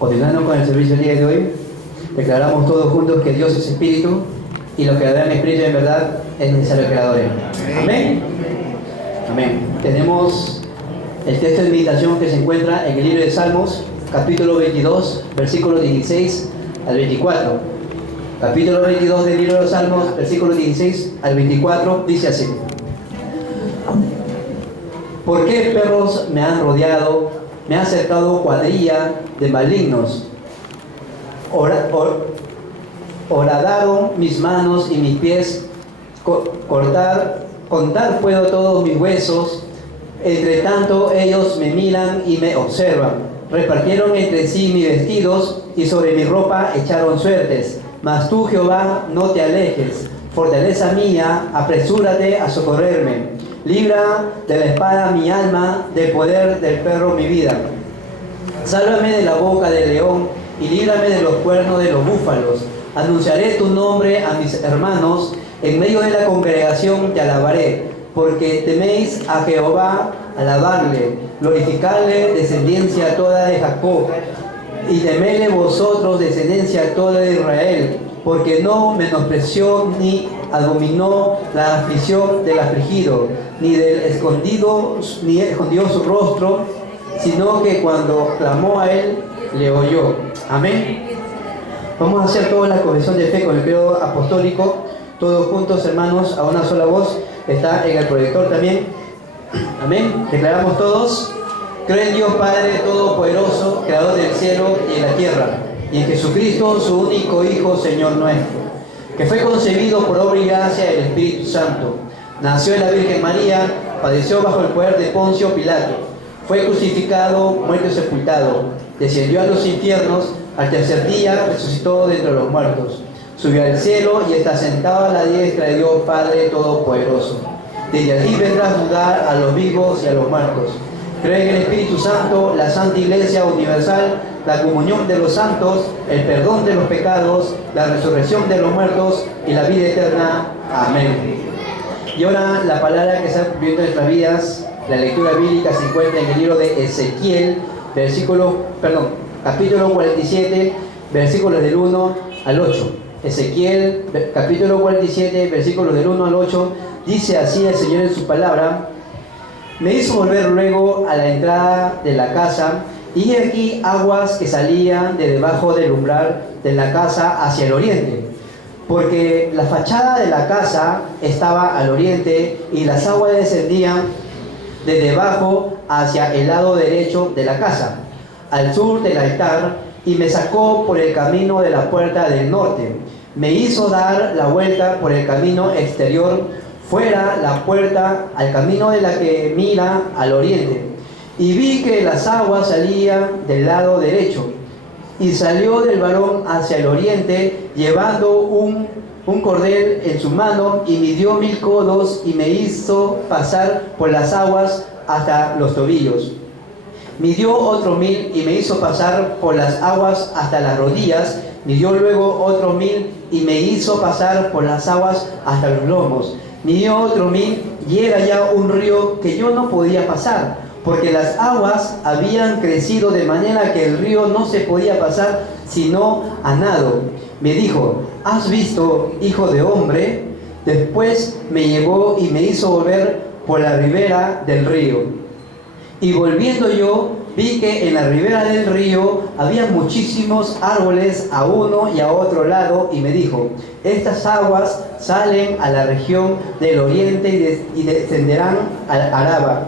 Continuando con el servicio del día de hoy, declaramos todos juntos que Dios es espíritu y los que adoran espíritu en verdad es necesario que adoren. Amén. Amén. Tenemos el texto de meditación que se encuentra en el libro de Salmos, capítulo 22, versículos 16 al 24. Capítulo 22 del libro de los Salmos, versículos 16 al 24, dice así: ¿Por qué perros me han rodeado? Me ha cercado cuadrilla de malignos. Horadaron mis manos y mis pies. Contar puedo todos mis huesos. Entre tanto ellos me miran y me observan. Repartieron entre sí mis vestidos y sobre mi ropa echaron suertes. Mas tú, Jehová, no te alejes. Fortaleza mía, apresúrate a socorrerme. Libra de la espada mi alma, del poder del perro mi vida. Sálvame de la boca del león y líbrame de los cuernos de los búfalos. Anunciaré tu nombre a mis hermanos, en medio de la congregación te alabaré, porque teméis a Jehová, alabarle, glorificarle, descendencia toda de Jacob, y temedle vosotros, descendencia toda de Israel, porque no menospreció ni abominó la aflicción del afligido, ni escondió su rostro, sino que cuando clamó a él, le oyó. Amén. Vamos a hacer toda la confesión de fe con el credo apostólico, todos juntos, hermanos, a una sola voz. Está en el proyector también. Amén. Declaramos todos: creo en Dios Padre Todopoderoso, Creador del cielo y de la tierra, y en Jesucristo, su único Hijo, Señor nuestro, que fue concebido por obra y gracia del Espíritu Santo. Nació de la Virgen María, padeció bajo el poder de Poncio Pilato, fue crucificado, muerto y sepultado, descendió a los infiernos, al tercer día resucitó de entre los muertos, subió al cielo y está sentado a la diestra de Dios Padre Todopoderoso. Desde allí vendrá a juzgar a los vivos y a los muertos. Creo en el Espíritu Santo, la Santa Iglesia Universal, la comunión de los santos, el perdón de los pecados, la resurrección de los muertos y la vida eterna. Amén. Y ahora la palabra que está cumpliendo en nuestras vidas, la lectura bíblica se encuentra en el libro de Ezequiel, capítulo 47, versículos del 1 al 8. Ezequiel, capítulo 47, versículos del 1 al 8, dice así el Señor en su palabra: me hizo volver luego a la entrada de la casa, y aquí aguas que salían de debajo del umbral de la casa hacia el oriente, porque la fachada de la casa estaba al oriente, y las aguas descendían de debajo hacia el lado derecho de la casa, al sur del altar, y me sacó por el camino de la puerta del norte. Me hizo dar la vuelta por el camino exterior, fuera la puerta, al camino de la que mira al oriente, y vi que las aguas salían del lado derecho, y salió del varón hacia el oriente, llevando un cordel en su mano, y midió 1000 codos, y me hizo pasar por las aguas hasta los tobillos. Midió otro 1000 y me hizo pasar por las aguas hasta las rodillas. Midió luego otro 1000 y me hizo pasar por las aguas hasta los lomos. Midió otro 1000 y era ya un río que yo no podía pasar, porque las aguas habían crecido de manera que el río no se podía pasar sino a nado. Me dijo: ¿has visto, hijo de hombre? Después me llevó y me hizo volver por la ribera del río. Y volviendo yo, vi que en la ribera del río había muchísimos árboles a uno y a otro lado, y me dijo: estas aguas salen a la región del oriente y descenderán al Arabá,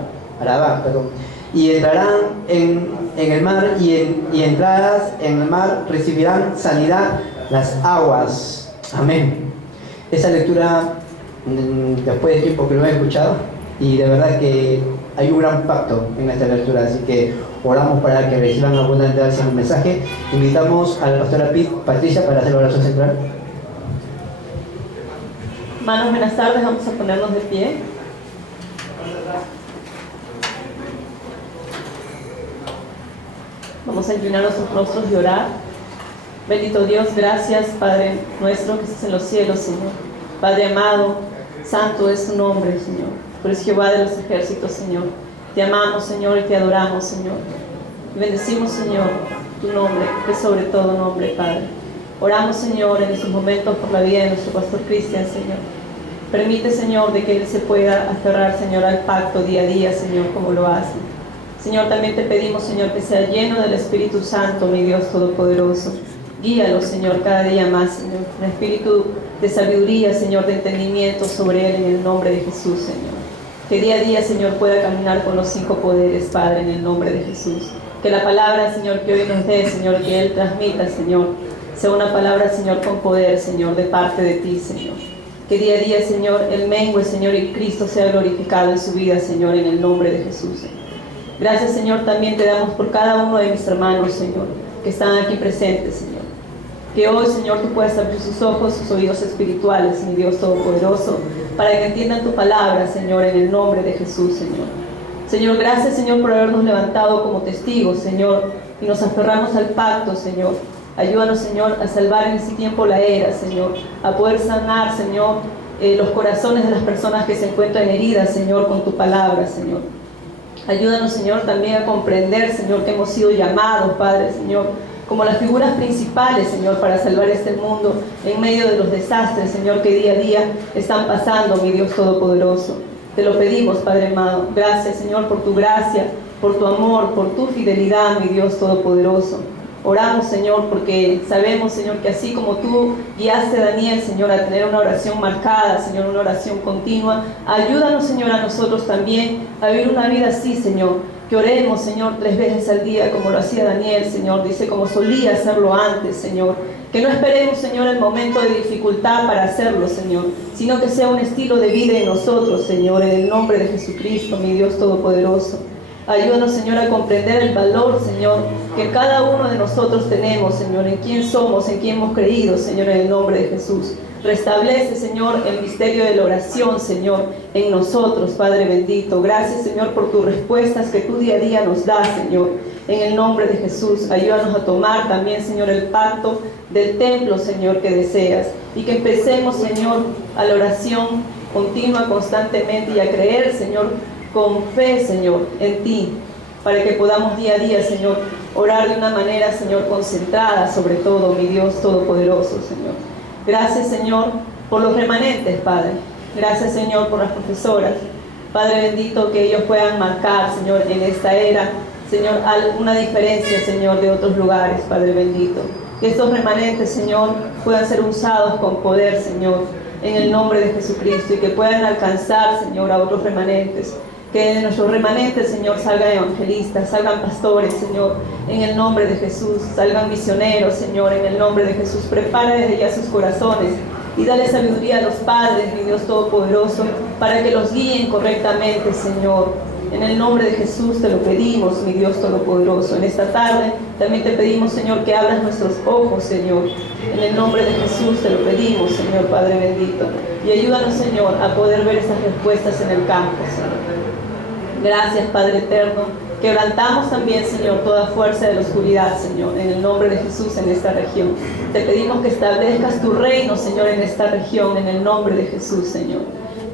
y entrarán en el mar, y entradas en el mar recibirán sanidad las aguas. Amén. Esa lectura, después de tiempo que lo he escuchado, y de verdad que hay un gran pacto en esta lectura, así que oramos para que reciban abundantemente el mensaje. Invitamos a la pastora Patricia para hacer la oración central. Hermanos, buenas tardes, vamos a ponernos de pie. Vamos a inclinar nuestros rostros y orar. Bendito Dios, gracias Padre nuestro que estás en los cielos, Señor. Padre amado, santo es tu nombre, Señor. Tú eres Jehová de los ejércitos, Señor. Te amamos, Señor, y te adoramos, Señor. Bendecimos, Señor, tu nombre, que es sobre todo nombre, Padre. Oramos, Señor, en estos momentos por la vida de nuestro pastor Cristian, Señor. Permite, Señor, de que él se pueda aferrar, Señor, al pacto día a día, Señor, como lo hace. Señor, también te pedimos, Señor, que sea lleno del Espíritu Santo, mi Dios Todopoderoso. Guíalo, Señor, cada día más, Señor. Un espíritu de sabiduría, Señor, de entendimiento sobre él en el nombre de Jesús, Señor. Que día a día, Señor, pueda caminar con los 5 poderes, Padre, en el nombre de Jesús. Que la palabra, Señor, que hoy nos dé, Señor, que él transmita, Señor, sea una palabra, Señor, con poder, Señor, de parte de ti, Señor. Que día a día, Señor, el mengue, Señor, y Cristo sea glorificado en su vida, Señor, en el nombre de Jesús, Señor. Gracias, Señor, también te damos por cada uno de mis hermanos, Señor, que están aquí presentes, Señor. Que hoy, Señor, tú puedas abrir sus ojos, sus oídos espirituales, mi Dios Todopoderoso, para que entiendan tu palabra, Señor, en el nombre de Jesús, Señor. Señor, gracias, Señor, por habernos levantado como testigos, Señor, y nos aferramos al pacto, Señor. Ayúdanos, Señor, a salvar en este tiempo la era, Señor, a poder sanar, Señor, los corazones de las personas que se encuentran heridas, Señor, con tu palabra, Señor. Ayúdanos, Señor, también a comprender, Señor, que hemos sido llamados, Padre, Señor, como las figuras principales, Señor, para salvar este mundo en medio de los desastres, Señor, que día a día están pasando, mi Dios Todopoderoso. Te lo pedimos, Padre amado. Gracias, Señor, por tu gracia, por tu amor, por tu fidelidad, mi Dios Todopoderoso. Oramos, Señor, porque sabemos, Señor, que así como tú guiaste a Daniel, Señor, a tener una oración marcada, Señor, una oración continua, ayúdanos, Señor, a nosotros también a vivir una vida así, Señor. Que oremos, Señor, 3 veces al día, como lo hacía Daniel, Señor, dice, como solía hacerlo antes, Señor. Que no esperemos, Señor, el momento de dificultad para hacerlo, Señor, sino que sea un estilo de vida en nosotros, Señor, en el nombre de Jesucristo, mi Dios Todopoderoso. Ayúdanos, Señor, a comprender el valor, Señor, que cada uno de nosotros tenemos, Señor, en quién somos, en quién hemos creído, Señor, en el nombre de Jesús. Restablece, Señor, el misterio de la oración, Señor, en nosotros, Padre bendito. Gracias, Señor, por tus respuestas que tú día a día nos das, Señor, en el nombre de Jesús. Ayúdanos a tomar también, Señor, el pacto del templo, Señor, que deseas. Y que empecemos, Señor, a la oración continua, constantemente, y a creer, Señor, con fe, Señor, en ti, para que podamos día a día, Señor, orar de una manera, Señor, concentrada, sobre todo, mi Dios Todopoderoso, Señor. Gracias, Señor, por los remanentes, Padre. Gracias, Señor, por las profesoras. Padre bendito, que ellos puedan marcar, Señor, en esta era, Señor, alguna diferencia, Señor, de otros lugares, Padre bendito. Que estos remanentes, Señor, puedan ser usados con poder, Señor, en el nombre de Jesucristo, y que puedan alcanzar, Señor, a otros remanentes. Que de nuestros remanentes, Señor, salgan evangelistas, salgan pastores, Señor, en el nombre de Jesús. Salgan misioneros, Señor, en el nombre de Jesús. Prepara desde ya sus corazones y dale sabiduría a los padres, mi Dios Todopoderoso, para que los guíen correctamente, Señor. En el nombre de Jesús te lo pedimos, mi Dios Todopoderoso. En esta tarde también te pedimos, Señor, que abras nuestros ojos, Señor. En el nombre de Jesús te lo pedimos, Señor, Padre bendito. Y ayúdanos, Señor, a poder ver esas respuestas en el campo, Señor. Gracias, Padre eterno. Quebrantamos también, Señor, toda fuerza de la oscuridad, Señor, en el nombre de Jesús en esta región. Te pedimos que establezcas tu reino, Señor, en esta región, en el nombre de Jesús, Señor.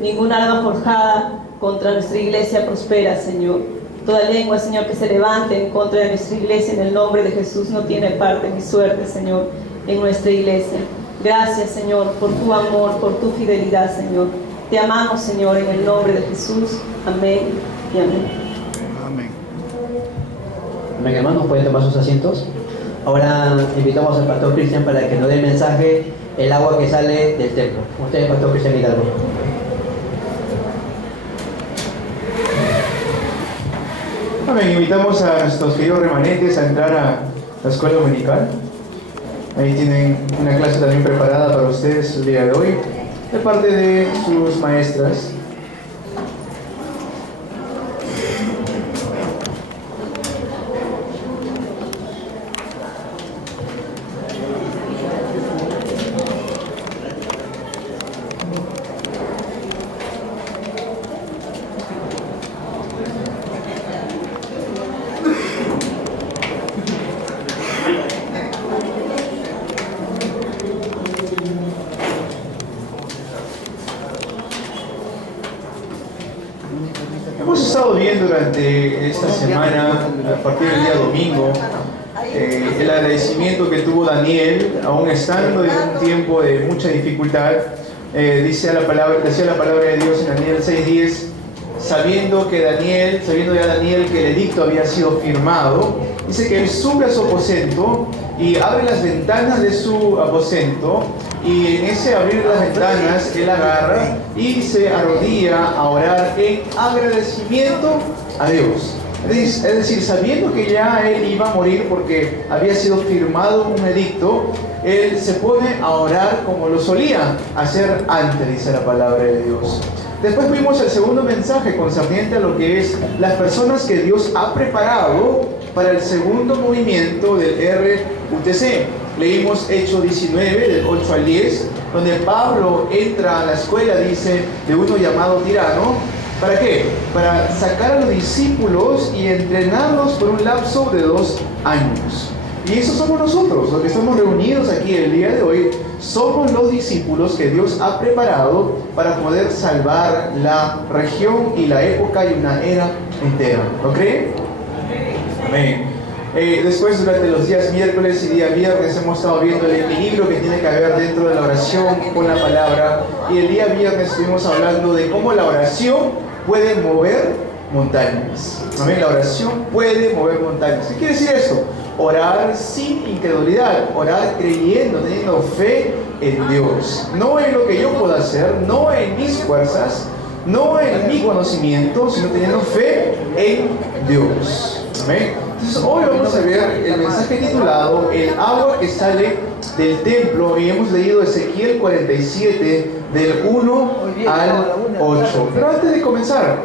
Ninguna arma forjada contra nuestra iglesia prospera, Señor. Toda lengua, Señor, que se levante en contra de nuestra iglesia, en el nombre de Jesús, no tiene parte ni suerte, Señor, en nuestra iglesia. Gracias, Señor, por tu amor, por tu fidelidad, Señor. Te amamos, Señor, en el nombre de Jesús. Amén y amén. Amén. Amén, hermanos, pueden tomar sus asientos. Ahora invitamos al pastor Cristian para que nos dé el mensaje, el agua que sale del templo. Usted, pastor Cristian Hidalgo. Amén. Invitamos a nuestros queridos remanentes a entrar a la escuela dominical. Ahí tienen una clase también preparada para ustedes el día de hoy, de parte de sus maestras. durante esta semana, a partir del día domingo, el agradecimiento que tuvo Daniel, aún estando en un tiempo de mucha dificultad. Decía la palabra de Dios en Daniel 6:10, sabiendo ya Daniel que el edicto había sido firmado, dice que él sube a su aposento y abre las ventanas de su aposento, y en ese abrir las ventanas él agarra y se arrodilla a orar en agradecimiento a Dios. Es decir, sabiendo que ya él iba a morir porque había sido firmado un edicto, él se pone a orar como lo solía hacer antes, dice la palabra de Dios. Después vimos el segundo mensaje concerniente a lo que es las personas que Dios ha preparado para el segundo movimiento del RUTC. Leímos Hechos 19, del 8 al 10, donde Pablo entra a la escuela, dice, de uno llamado Tirano. ¿Para qué? Para sacar a los discípulos y entrenarlos por un lapso de 2 años. Y eso somos nosotros, los que estamos reunidos aquí el día de hoy. Somos los discípulos que Dios ha preparado para poder salvar la región y la época y una era entera. ¿Lo creen? Amén. Después, durante los días miércoles y día viernes, hemos estado viendo el equilibrio que tiene que haber dentro de la oración con la palabra. Y el día viernes estuvimos hablando de cómo la oración puede mover montañas. Amén. La oración puede mover montañas. ¿Qué quiere decir esto? Orar sin incredulidad, orar creyendo, teniendo fe en Dios. No en lo que yo pueda hacer, no en mis fuerzas, no en mi conocimiento, sino teniendo fe en Dios. Amén. Entonces hoy vamos a ver el mensaje titulado El agua que sale del templo, y hemos leído Ezequiel 47 del 1 al 8. Pero antes de comenzar,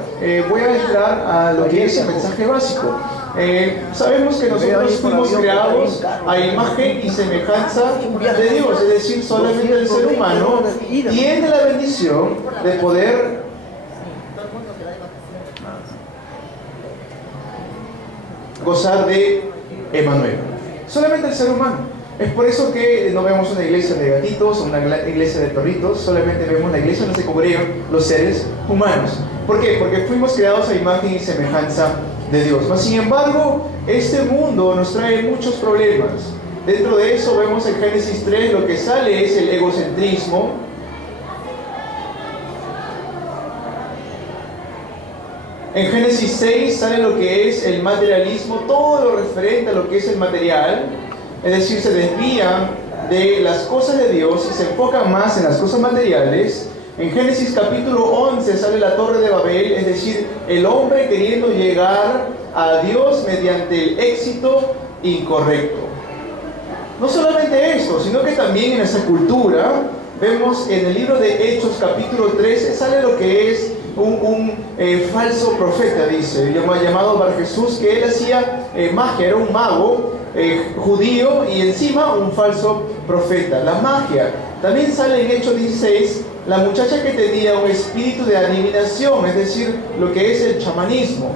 voy a entrar a lo que es el mensaje básico. Sabemos que nosotros fuimos creados a imagen y semejanza de Dios, es decir, solamente el ser humano tiene la bendición de poder gozar de Emmanuel. Solamente el ser humano. Es por eso que no vemos una iglesia de gatitos o una iglesia de perritos, solamente vemos la iglesia donde se congregan los seres humanos. ¿Por qué? Porque fuimos creados a imagen y semejanza de Dios. Mas, sin embargo, este mundo nos trae muchos problemas. Dentro de eso vemos en Génesis 3 lo que sale es el egocentrismo. En Génesis 6 sale lo que es el materialismo, todo lo referente a lo que es el material. Es decir, se desvían de las cosas de Dios y se enfocan más en las cosas materiales. En Génesis capítulo 11 sale la Torre de Babel, es decir, el hombre queriendo llegar a Dios mediante el éxito incorrecto. No solamente esto, sino que también en esa cultura vemos en el libro de Hechos capítulo 13 sale lo que es un falso profeta, dice, llamado Bar Jesús, que él hacía magia, era un mago judío y encima un falso profeta. La magia también sale en Hechos 16, la muchacha que tenía un espíritu de adivinación, es decir, lo que es el chamanismo.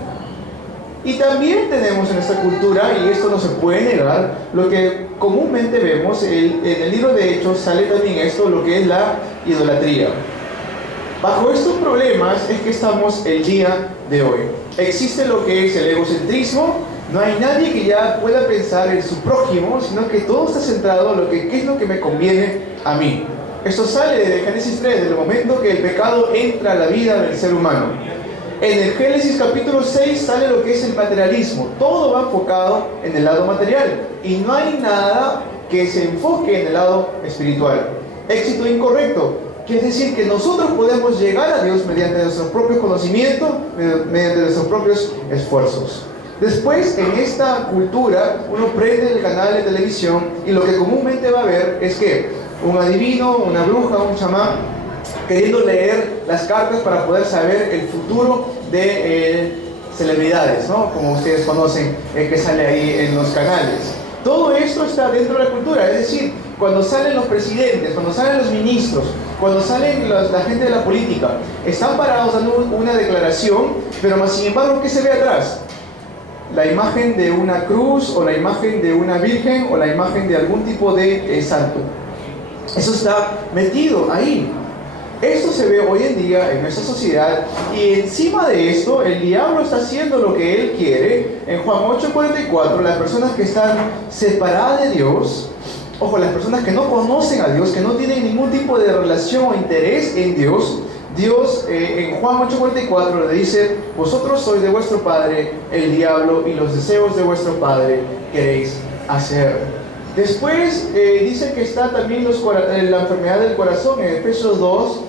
Y también tenemos en esta cultura, y esto no se puede negar, lo que comúnmente vemos en el libro de Hechos sale también esto, lo que es la idolatría. Bajo estos problemas es que estamos el día de hoy. Existe lo que es el egocentrismo. No hay nadie que ya pueda pensar en su prójimo, sino que todo está centrado en qué es lo que me conviene a mí. Esto sale de Génesis 3, del momento que el pecado entra a la vida del ser humano. En el Génesis capítulo 6 sale lo que es el materialismo. Todo va enfocado en el lado material y no hay nada que se enfoque en el lado espiritual. Éxito incorrecto. Quiere decir que nosotros podemos llegar a Dios mediante nuestros propios conocimientos, mediante nuestros propios esfuerzos. Después, en esta cultura, uno prende el canal de televisión y lo que comúnmente va a ver es que un adivino, una bruja, un chamán, queriendo leer las cartas para poder saber el futuro de celebridades, ¿no? Como ustedes conocen, que sale ahí en los canales. Todo esto está dentro de la cultura, es decir, cuando salen los presidentes, cuando salen los ministros, cuando salen la gente de la política, están parados dando una declaración, pero más sin embargo, ¿qué se ve atrás? La imagen de una cruz, o la imagen de una virgen, o la imagen de algún tipo de santo. Eso está metido ahí. Esto se ve hoy en día en nuestra sociedad, y encima de esto el diablo está haciendo lo que él quiere. En Juan 8:44, las personas que están separadas de Dios, ojo, las personas que no conocen a Dios, que no tienen ningún tipo de relación o interés en Dios, Dios en Juan 8:44 le dice: vosotros sois de vuestro padre el diablo, y los deseos de vuestro padre queréis hacer. Después dice que está también la enfermedad del corazón. En Efesios 2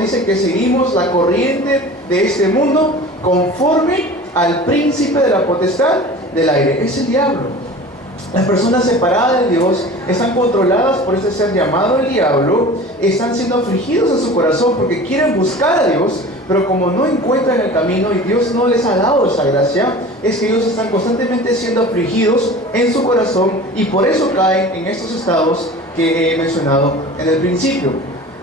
dice que seguimos la corriente de este mundo conforme al príncipe de la potestad del aire. Es el diablo. Las personas separadas de Dios están controladas por este ser llamado el diablo, están siendo afligidos en su corazón porque quieren buscar a Dios, pero como no encuentran el camino y Dios no les ha dado esa gracia, es que ellos están constantemente siendo afligidos en su corazón, y por eso caen en estos estados que he mencionado en el principio.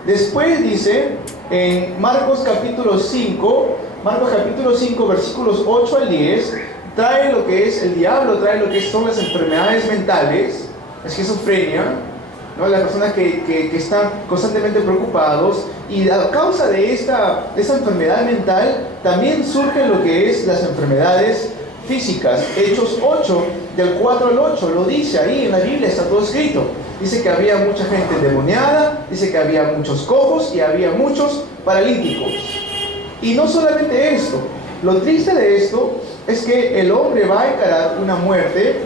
Después dice en Marcos capítulo 5, versículos 8 al 10, trae lo que es el diablo, trae lo que son las enfermedades mentales, esquizofrenia, ¿no? Las personas que están constantemente preocupados, y a causa de esa enfermedad mental también surgen lo que es las enfermedades físicas. Hechos 8, del 4 al 8, lo dice ahí en la Biblia, está todo escrito. Dice que había mucha gente endemoniada, dice que había muchos cojos y había muchos paralíticos. Y no solamente esto, lo triste de esto es que el hombre va a encarar una muerte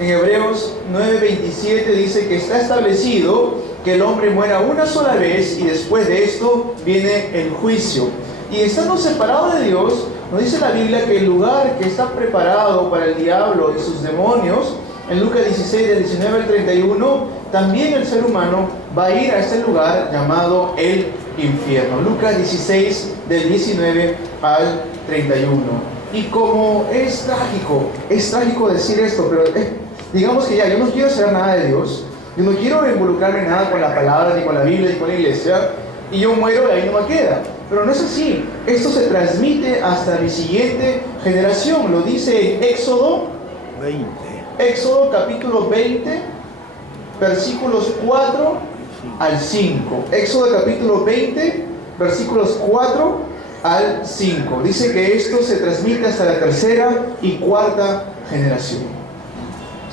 en Hebreos 9:27 dice que está establecido que el hombre muera una sola vez, y después de esto viene el juicio. Y estando separado de Dios, nos dice la Biblia que el lugar que está preparado para el diablo y sus demonios, en Lucas 16, del 19 al 31, también el ser humano va a ir a este lugar llamado el infierno. Lucas 16, del 19 al 31. Y como es trágico decir esto, pero digamos que ya, yo no quiero saber nada de Dios, yo no quiero involucrarme en nada con la palabra, ni con la Biblia, ni con la iglesia, y yo muero y ahí no me queda. Pero no es así. Esto se transmite hasta mi siguiente generación. Lo dice en Éxodo capítulo 20, versículos 4 al 5. Éxodo capítulo 20, versículos 4 al 5. Dice que esto se transmite hasta la tercera y cuarta generación.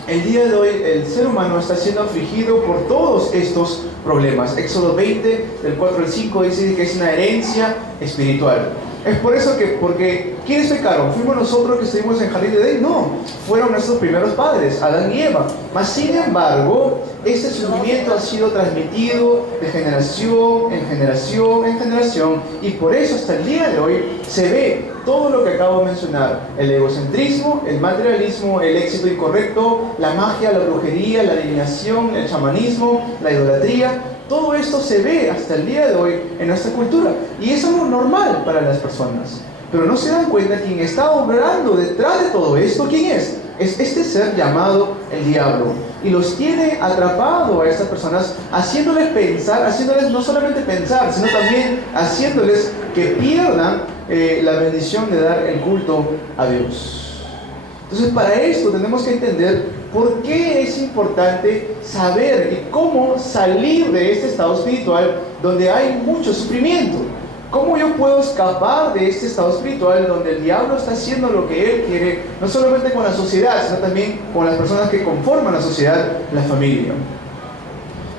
El día de hoy el ser humano está siendo afligido por todos estos problemas. Éxodo 20, del 4 al 5, dice que es una herencia espiritual. Es por eso que, porque ¿quiénes pecaron? ¿Fuimos nosotros que estuvimos en Jardín de Edén? No, fueron nuestros primeros padres, Adán y Eva. Mas sin embargo, este sufrimiento ha sido transmitido de generación en generación en generación, y por eso hasta el día de hoy se ve todo lo que acabo de mencionar: el egocentrismo, el materialismo, el éxito incorrecto, la magia, la brujería, la adivinación, el chamanismo, la idolatría. Todo esto se ve hasta el día de hoy en nuestra cultura, y es algo normal para las personas. Pero no se dan cuenta quién está obrando detrás de todo esto. ¿Quién es? Es este ser llamado el diablo, y los tiene atrapado a estas personas, haciéndoles pensar, haciéndoles no solamente pensar, sino también haciéndoles que pierdan la bendición de dar el culto a Dios. Entonces, para esto tenemos que entender por qué es importante saber y cómo salir de este estado espiritual donde hay mucho sufrimiento. ¿Cómo yo puedo escapar de este estado espiritual donde el diablo está haciendo lo que él quiere, no solamente con la sociedad, sino también con las personas que conforman la sociedad, la familia?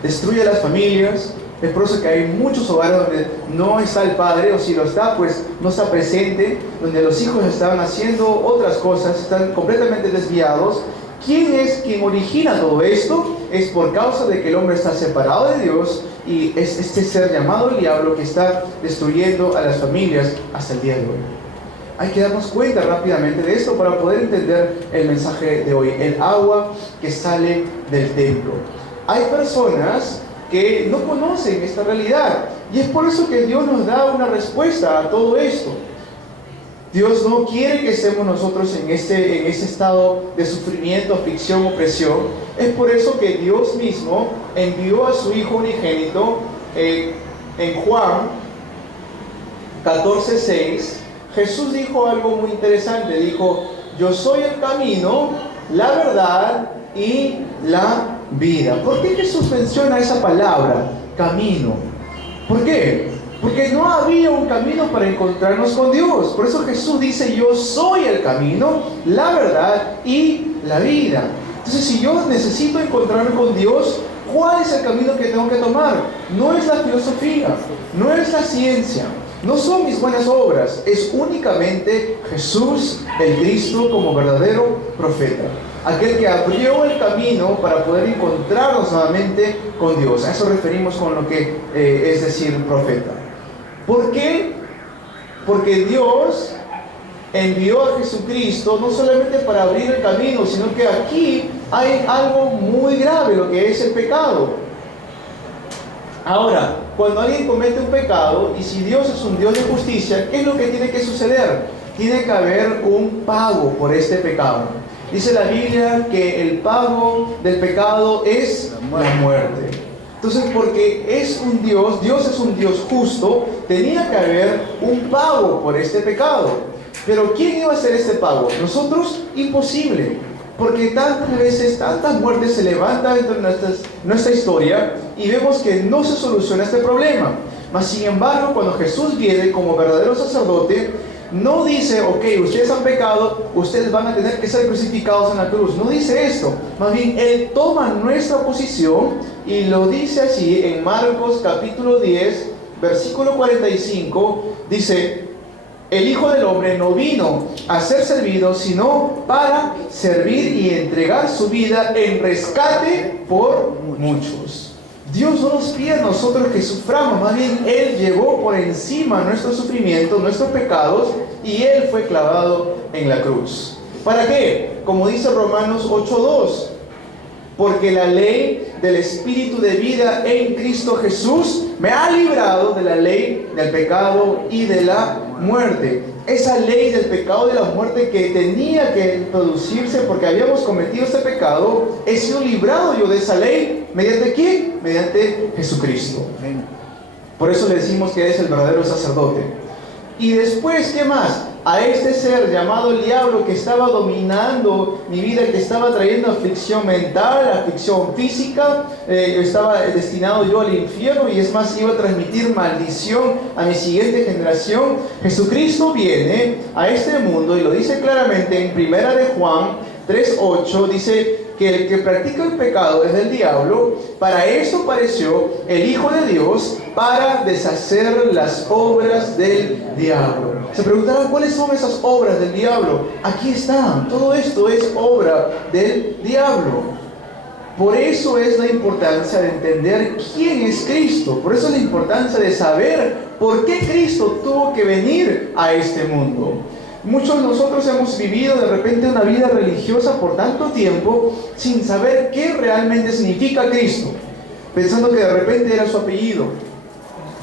Destruye las familias. Es por eso que hay muchos hogares donde no está el padre, o si lo está, pues no está presente, donde los hijos están haciendo otras cosas, están completamente desviados. ¿Quién es quien origina todo esto? Es por causa de que el hombre está separado de Dios, y es este ser llamado el diablo que está destruyendo a las familias hasta el día de hoy. Hay que darnos cuenta rápidamente de esto para poder entender el mensaje de hoy: el agua que sale del templo. Hay personas que no conocen esta realidad, y es por eso que Dios nos da una respuesta a todo esto. Dios no quiere que estemos nosotros en este estado de sufrimiento, aflicción, opresión. Es por eso que Dios mismo envió a su Hijo unigénito. En Juan 14:6, Jesús dijo algo muy interesante. Dijo: yo soy el camino, la verdad y la vida. ¿Por qué Jesús menciona esa palabra, camino? ¿Por qué? Porque no había un camino para encontrarnos con Dios. Por eso Jesús dice, yo soy el camino, la verdad y la vida. Entonces, si yo necesito encontrarme con Dios, ¿cuál es el camino que tengo que tomar? No es la filosofía, no es la ciencia, no son mis buenas obras, es únicamente Jesús, el Cristo, como verdadero profeta. Aquel que abrió el camino para poder encontrarnos nuevamente con Dios. A eso referimos con lo que es decir profeta. ¿Por qué? Porque Dios envió a Jesucristo no solamente para abrir el camino, sino que aquí hay algo muy grave, lo que es el pecado. Ahora, cuando alguien comete un pecado, y si Dios es un Dios de justicia, ¿qué es lo que tiene que suceder? Tiene que haber un pago por este pecado. Dice la Biblia que el pago del pecado es la muerte. Entonces, porque es un Dios es un Dios justo, tenía que haber un pago por este pecado. Pero ¿quién iba a hacer este pago? Nosotros, imposible. Porque tantas veces, tantas muertes se levantan dentro de nuestra historia y vemos que no se soluciona este problema. Mas sin embargo, cuando Jesús viene como verdadero sacerdote, no dice, ok, ustedes han pecado, ustedes van a tener que ser crucificados en la cruz. No dice esto. Más bien, Él toma nuestra posición y lo dice así en Marcos capítulo 10, versículo 45. Dice, el Hijo del Hombre no vino a ser servido, sino para servir y entregar su vida en rescate por muchos. Dios no nos pide a nosotros que suframos, más bien Él llevó por encima nuestros sufrimientos, nuestros pecados, y Él fue clavado en la cruz. ¿Para qué? Como dice Romanos 8:2, porque la ley del Espíritu de vida en Cristo Jesús me ha librado de la ley del pecado y de la muerte. Esa ley del pecado y de la muerte que tenía que producirse porque habíamos cometido este pecado, he sido librado yo de esa ley. ¿Mediante quién? Mediante Jesucristo. Por eso le decimos que es el verdadero sacerdote. Y después, ¿qué más? A este ser llamado el diablo que estaba dominando mi vida, que estaba trayendo aflicción mental, aflicción física, estaba destinado yo al infierno y es más, iba a transmitir maldición a mi siguiente generación. Jesucristo viene a este mundo y lo dice claramente en 1 de Juan 3:8, dice que el que practica el pecado es del diablo. Para esto apareció el Hijo de Dios, para deshacer las obras del diablo. Se preguntarán, ¿cuáles son esas obras del diablo? Aquí están. Todo esto es obra del diablo. Por eso es la importancia de entender quién es Cristo. Por eso es la importancia de saber por qué Cristo tuvo que venir a este mundo. Muchos de nosotros hemos vivido de repente una vida religiosa por tanto tiempo sin saber qué realmente significa Cristo, pensando que de repente era su apellido,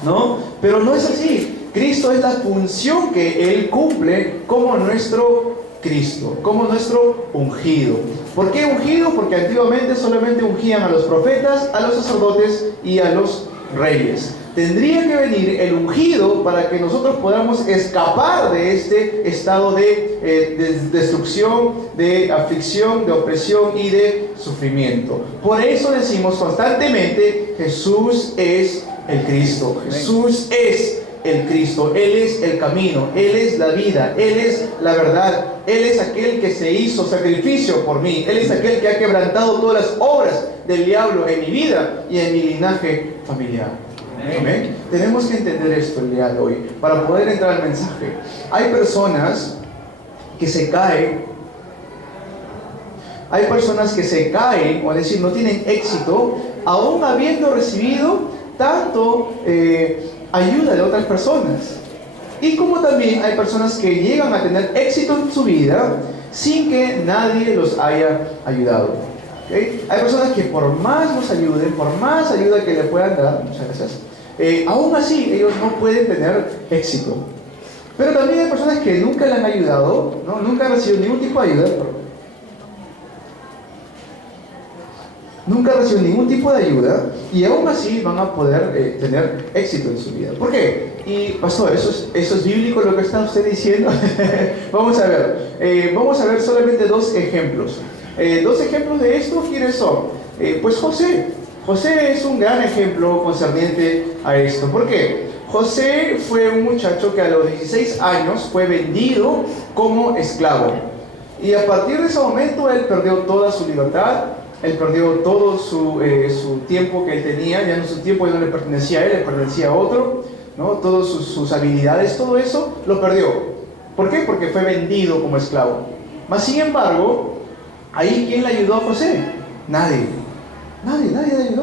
¿no? Pero no es así. Cristo es la función que Él cumple como nuestro Cristo, como nuestro ungido. ¿Por qué ungido? Porque antiguamente solamente ungían a los profetas, a los sacerdotes y a los reyes. Tendría que venir el ungido para que nosotros podamos escapar de este estado de destrucción, de aflicción, de opresión y de sufrimiento. Por eso decimos constantemente, Jesús es el Cristo. Jesús es el Cristo. Él es el camino, Él es la vida, Él es la verdad. Él es aquel que se hizo sacrificio por mí. Él es aquel que ha quebrantado todas las obras del diablo en mi vida y en mi linaje familiar. Amén. Tenemos que entender esto el día de hoy para poder entrar al mensaje. Hay personas que se caen, o decir, no tienen éxito, aún habiendo recibido tanto ayuda de otras personas. Y como también hay personas que llegan a tener éxito en su vida sin que nadie los haya ayudado. ¿Okay? Hay personas que por más los ayuden, por más ayuda que le puedan dar, muchas gracias, aún así ellos no pueden tener éxito. Pero también hay personas que nunca le han ayudado, ¿no? Nunca han recibido ningún tipo de ayuda, nunca reciben ningún tipo de ayuda y aún así van a poder tener éxito en su vida. ¿Por qué? Y pastor, ¿eso es bíblico lo que está usted diciendo? Vamos a ver solamente dos ejemplos. Dos ejemplos de esto, ¿quiénes son? Pues José. José es un gran ejemplo concerniente a esto. ¿Por qué? José fue un muchacho que a los 16 años fue vendido como esclavo. Y a partir de ese momento él perdió toda su libertad, él perdió todo su tiempo que él tenía, ya no su tiempo ya no le pertenecía a él, le pertenecía a otro, ¿no? Todas sus habilidades, todo eso lo perdió. ¿Por qué? Porque fue vendido como esclavo. Mas sin embargo, ahí ¿quién le ayudó a José? Nadie le ayudó.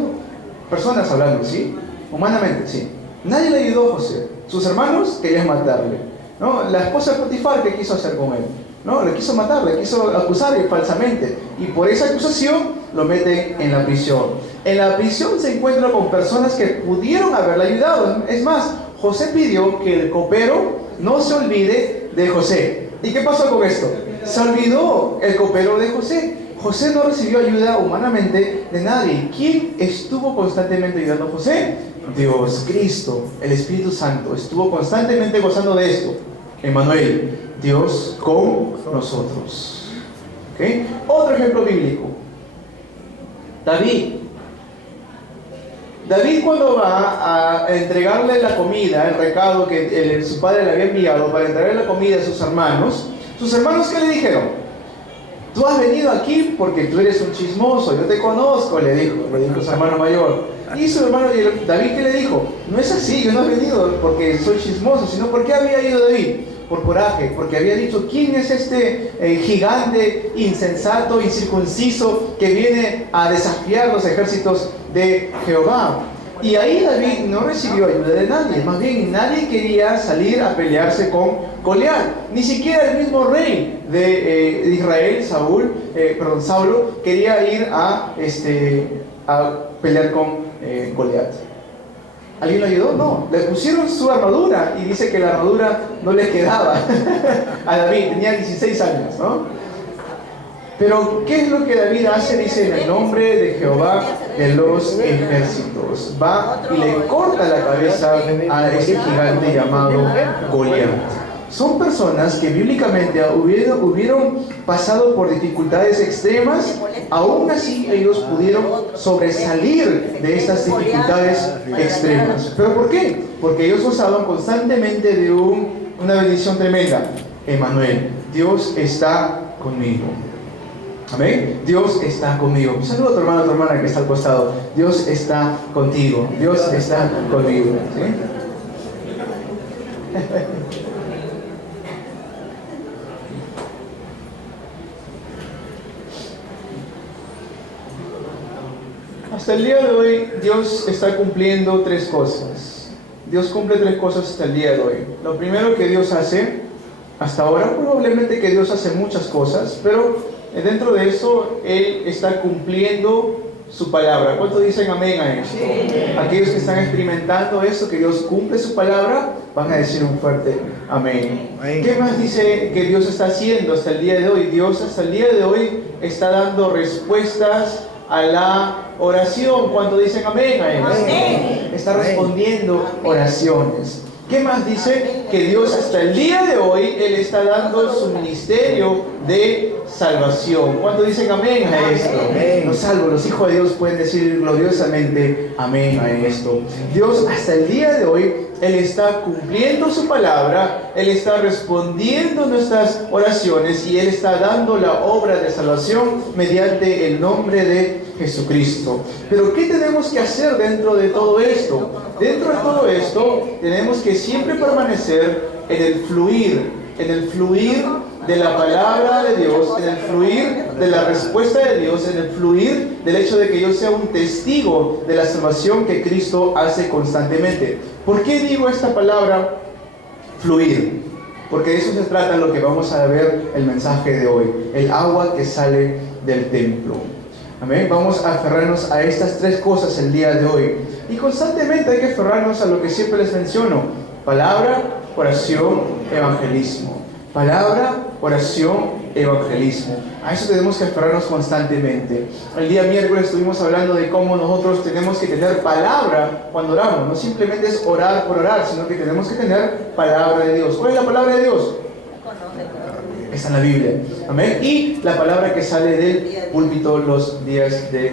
Personas hablando, ¿sí? Humanamente, sí. Nadie le ayudó a José. Sus hermanos querían matarle, ¿no? La esposa de Potifar, ¿qué quiso hacer con él? ¿No? Le quiso matar, le quiso acusar falsamente. Y por esa acusación lo meten en la prisión. En la prisión se encuentra con personas que pudieron haberle ayudado. Es más, José pidió que el copero no se olvide de José. ¿Y qué pasó con esto? Se olvidó el copero de José. José no recibió ayuda humanamente de nadie. ¿Quién estuvo constantemente ayudando a José? Dios, Cristo, el Espíritu Santo, estuvo constantemente gozando de esto. Emmanuel, Dios con nosotros. ¿Okay? Otro ejemplo bíblico. David cuando va a entregarle la comida, el recado que su padre le había enviado para entregarle la comida a sus hermanos ¿qué le dijeron? Tú has venido aquí porque tú eres un chismoso, yo te conozco, le dijo su hermano mayor. Y su hermano David, ¿qué le dijo? No es así, yo no he venido porque soy chismoso, sino porque había ido David. Por coraje, porque había dicho, ¿quién es este gigante insensato, incircunciso, que viene a desafiar los ejércitos de Jehová? Y ahí David no recibió ayuda de nadie, más bien nadie quería salir a pelearse con Goliat. Ni siquiera el mismo rey de Israel, Saulo, quería ir a pelear con Goliat. ¿Alguien lo ayudó? No, le pusieron su armadura y dice que la armadura no le quedaba a David, tenía 16 años, ¿no? Pero ¿qué es lo que David hace? Dice, en el nombre de Jehová de los ejércitos, va y le corta la cabeza a ese gigante llamado Goliat. Son personas que bíblicamente hubieron pasado por dificultades extremas, aún así ellos pudieron sobresalir de estas dificultades extremas. ¿Pero por qué? Porque ellos gozaban constantemente de una bendición tremenda. Emmanuel, Dios está conmigo. Amén. Dios está conmigo. Saluda a tu hermano, a tu hermana que está al costado. Dios está contigo. Dios está conmigo. ¿Sí? Hasta el día de hoy Dios está cumpliendo 3 cosas. Dios cumple 3 cosas hasta el día de hoy. Lo primero que Dios hace, hasta ahora probablemente que Dios hace muchas cosas, pero dentro de eso Él está cumpliendo su palabra. ¿Cuántos dicen amén a esto? Sí. Aquellos que están experimentando eso, que Dios cumple su palabra, van a decir un fuerte amén. Amén. ¿Qué más dice que Dios está haciendo hasta el día de hoy? Dios hasta el día de hoy está dando respuestas a la oración. ¿Cuántos dicen amén a esto? Amén. Está respondiendo oraciones. ¿Qué más dice? Que Dios hasta el día de hoy, Él está dando su ministerio de salvación. ¿Cuántos dicen amén a esto? Amén. Los salvos, los hijos de Dios pueden decir gloriosamente amén a esto. Dios hasta el día de hoy, Él está cumpliendo su palabra, Él está respondiendo nuestras oraciones y Él está dando la obra de salvación mediante el nombre de Jesucristo. Pero ¿qué tenemos que hacer dentro de todo esto? Dentro de todo esto tenemos que siempre permanecer en el fluir de la palabra de Dios, en el fluir de la respuesta de Dios, en el fluir del hecho de que yo sea un testigo de la salvación que Cristo hace constantemente. ¿Por qué digo esta palabra fluir? Porque de eso se trata lo que vamos a ver el mensaje de hoy, el agua que sale del templo. Amén. Vamos a aferrarnos a estas 3 cosas el día de hoy. Y constantemente hay que aferrarnos a lo que siempre les menciono: palabra, oración, evangelismo. Palabra, oración, evangelismo. A eso tenemos que aferrarnos constantemente. El día miércoles estuvimos hablando de cómo nosotros tenemos que tener palabra cuando oramos. No simplemente es orar por orar, sino que tenemos que tener palabra de Dios. ¿Cuál es la palabra de Dios? está en la Biblia. Amén. Y la palabra que sale del púlpito los días de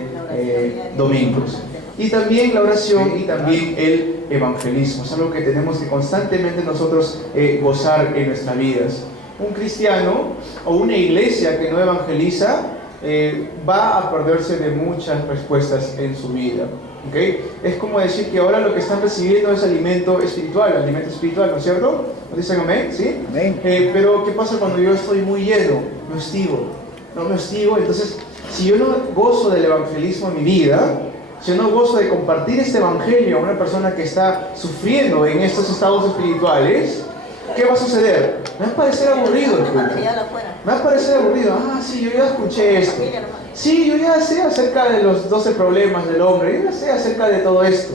domingos. Y también la oración y también el evangelismo. Es algo que tenemos que constantemente nosotros gozar en nuestras vidas. Un cristiano o una iglesia que no evangeliza va a perderse de muchas respuestas en su vida. ¿Okay? Es como decir que ahora lo que están recibiendo es alimento espiritual, ¿no es cierto? ¿Nos dicen amén? ¿Sí? Amén. Pero ¿qué pasa cuando yo estoy muy lleno? Me hostigo. No me hostigo. Entonces, si yo no gozo del evangelismo en mi vida, si yo no gozo de compartir este evangelio a una persona que está sufriendo en estos estados espirituales, ¿qué va a suceder? Me va a parecer aburrido el culto. Me va a parecer aburrido. Ah, sí, yo ya escuché esto. Sí, yo ya sé acerca de los 12 problemas del hombre. Yo ya sé acerca de todo esto.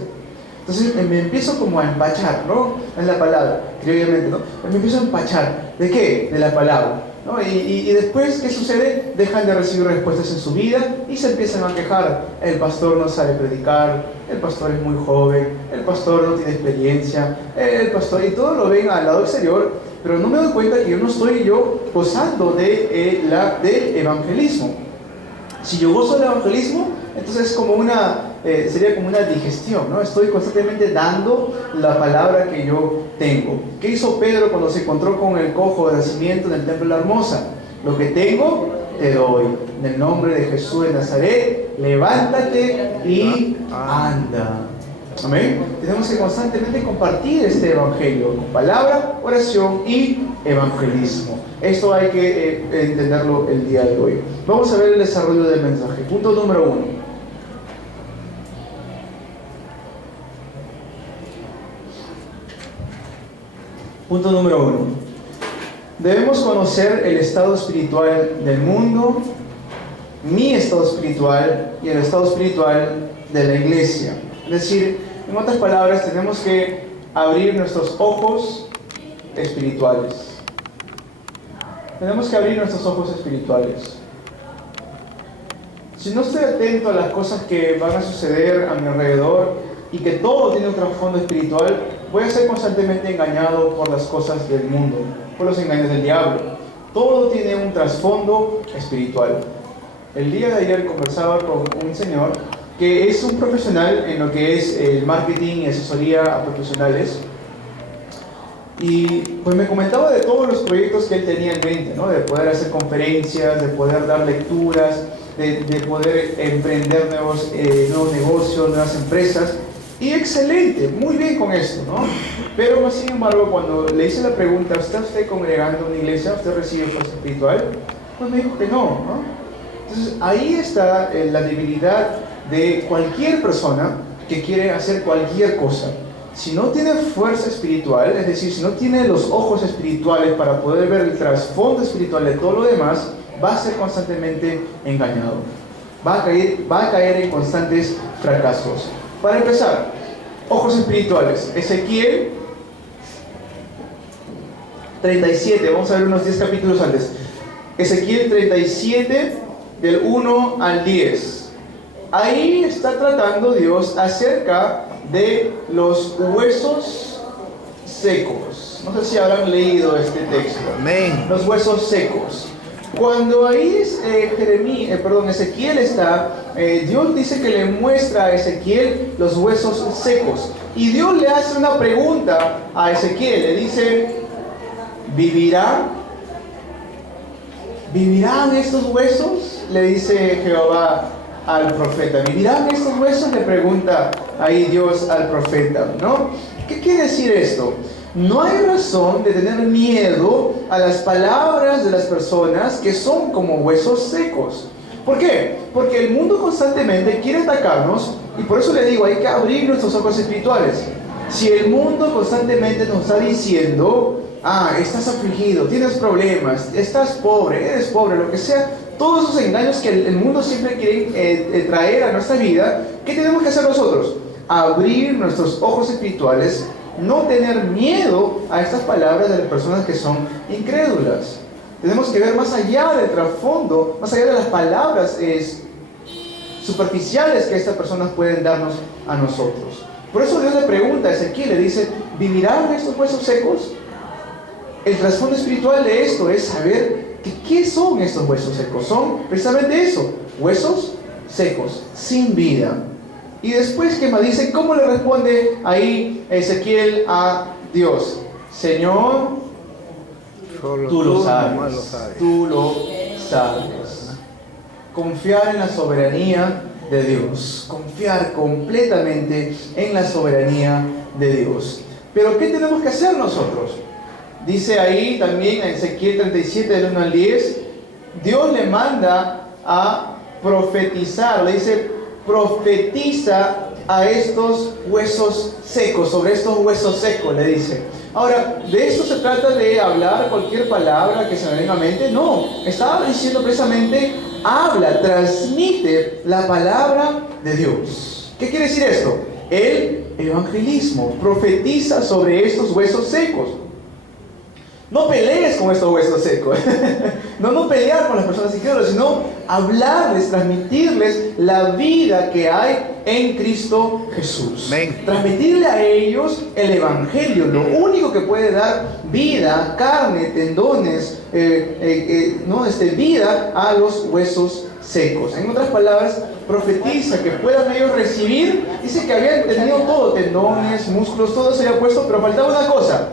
Entonces me empiezo como a empachar, ¿no? En la palabra, criollamente, ¿no? Me empiezo a empachar. ¿De qué? De la palabra, ¿no? Y después, ¿qué sucede? Dejan de recibir respuestas en su vida y se empiezan a quejar. El pastor no sabe predicar, el pastor es muy joven, el pastor no tiene experiencia, el pastor, y todo lo ven al lado exterior, pero no me doy cuenta que yo no estoy gozando del evangelismo. Si yo gozo del evangelismo, entonces sería como una digestión, ¿no? Estoy constantemente dando la palabra que yo tengo. ¿Qué hizo Pedro cuando se encontró con el cojo de nacimiento en el templo de la Hermosa? Lo que tengo, te doy. En el nombre de Jesús de Nazaret, levántate y anda. Amén. Tenemos que constantemente compartir este evangelio con palabra, oración y evangelismo. Esto hay que entenderlo el día de hoy. Vamos a ver el desarrollo del mensaje. Punto número 1. Punto número 1. Debemos conocer el estado espiritual del mundo, mi estado espiritual y el estado espiritual de la iglesia. Es decir, en otras palabras, tenemos que abrir nuestros ojos espirituales. Tenemos que abrir nuestros ojos espirituales. Si no estoy atento a las cosas que van a suceder a mi alrededor y que todo tiene un trasfondo espiritual, voy a ser constantemente engañado por las cosas del mundo, por los engaños del diablo. Todo tiene un trasfondo espiritual. El día de ayer conversaba con un señor que es un profesional en lo que es el marketing y asesoría a profesionales. Y pues me comentaba de todos los proyectos que él tenía en mente, ¿no? De poder hacer conferencias, de poder dar lecturas, de poder emprender nuevos negocios, nuevas empresas. Y excelente, muy bien con esto, ¿no? Pero sin embargo, cuando le hice la pregunta, ¿está usted congregando en una iglesia? ¿Usted recibe fuerza espiritual? Pues me dijo que no, ¿no? Entonces ahí está la debilidad de cualquier persona que quiere hacer cualquier cosa. Si no tiene fuerza espiritual, es decir, si no tiene los ojos espirituales para poder ver el trasfondo espiritual de todo lo demás, va a ser constantemente engañado. Va a caer en constantes fracasos. Para empezar, ojos espirituales. Ezequiel 37, vamos a ver unos 10 capítulos antes. Ezequiel 37, del 1 al 10. Ahí está tratando Dios acerca de los huesos secos. No sé si habrán leído este texto. Amén. Los huesos secos. Cuando ahí Ezequiel está, Dios dice que le muestra a Ezequiel los huesos secos. Y Dios le hace una pregunta a Ezequiel. Le dice, ¿vivirán estos huesos? Le dice Jehová al profeta. ¿Vivirán estos huesos? Le pregunta ahí Dios al profeta, ¿no? ¿Qué quiere decir esto? No hay razón de tener miedo a las palabras de las personas que son como huesos secos. ¿Por qué? Porque el mundo constantemente quiere atacarnos y por eso le digo, hay que abrir nuestros ojos espirituales. Si el mundo constantemente nos está diciendo, estás afligido, tienes problemas, estás pobre, eres pobre, lo que sea, todos esos engaños que el mundo siempre quiere traer a nuestra vida, ¿qué tenemos que hacer nosotros? Abrir nuestros ojos espirituales, no tener miedo a estas palabras de las personas que son incrédulas. Tenemos que ver más allá del trasfondo, más allá de las palabras superficiales que estas personas pueden darnos a nosotros. Por eso Dios le pregunta a Ezequiel, le dice, ¿vivirán estos huesos secos? El trasfondo espiritual de esto es saber ¿Qué son estos huesos secos? Son precisamente eso, huesos secos, sin vida. Y después, ¿qué más dice? ¿Cómo le responde ahí Ezequiel a Dios? Señor, tú lo sabes. Tú lo sabes. Confiar en la soberanía de Dios. Confiar completamente en la soberanía de Dios. Pero ¿qué tenemos que hacer nosotros? Dice ahí también en Ezequiel 37, del 1 al 10, Dios le manda a profetizar, le dice, profetiza a estos huesos secos, sobre estos huesos secos, le dice. Ahora, ¿de esto se trata de hablar cualquier palabra que se me venga a mente? No, estaba diciendo precisamente, habla, transmite la palabra de Dios. ¿Qué quiere decir esto? El evangelismo, profetiza sobre estos huesos secos. No pelees con estos huesos secos. No pelear con las personas incrédulas, sino hablarles, transmitirles la vida que hay en Cristo Jesús. Amén. Transmitirle a ellos el Evangelio, lo único que puede dar vida, carne, tendones, vida a los huesos secos. En otras palabras, profetiza que puedan ellos recibir. Dice que habían tenido todo, tendones, músculos, todo se había puesto, pero faltaba una cosa.